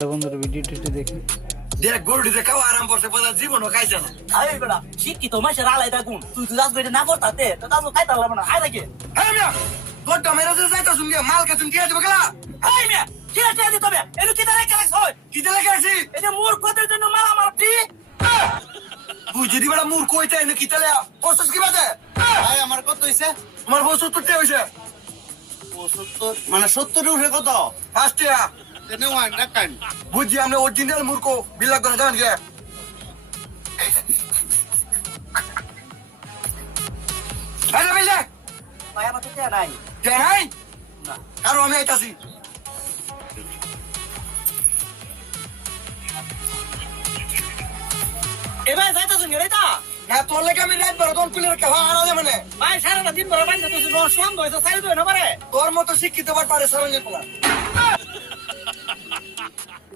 বন্ধুরা ভিডিওটি দেখে দেখ গরুটি খাওয়া আরাম করছে পদা জীবনও খাইছে না। আরে বেটা শিক্ষিত মানুষের আলাই থাকুন তুই তো যাস বেটে না করতাতে তো তার খাইতে পারলাম না আয় দেখে হ্যাঁ মিয়া তোরটা মেরে যাইতা শুনবি মাল কে তুমি কে দিবে গেলা আই মিয়া কি আছে দিতে হবে এনু কি দাঁড়ায় কাজ হয় কি দিলে গেছি এই যে মূর্খদের জন্য মাল আমার ঠিক তুই যদি বড় মূর্খ হইতে এনে কি দিলে কষ্ট কি বাজে ভাই আমার কত হইছে? আমার বউ 70 টা হইছে 75 মানে 70 উঠে কত? ফাস্টিয়া তেনে ওয়ান রাখান। বুঝি আমরা অরিজিনাল মূর্খ বিল্লাহ করে জানেন কে আরে বিল্লাহ ভাই আমার তো নাই কে নাই না কারো আমি আইতাছি এবার যাইতা শুনি রেটা না তোর লেগে আমি রাত বড় দম তুলে রেখে হারা যাবে না ভাই সারাটা দিন বড় বাইন্দা তুই রস বন্ধ হইছে সাইড হই না পারে তোর মতো শিক্ষিত বার পারে সরঞ্জিত পোলা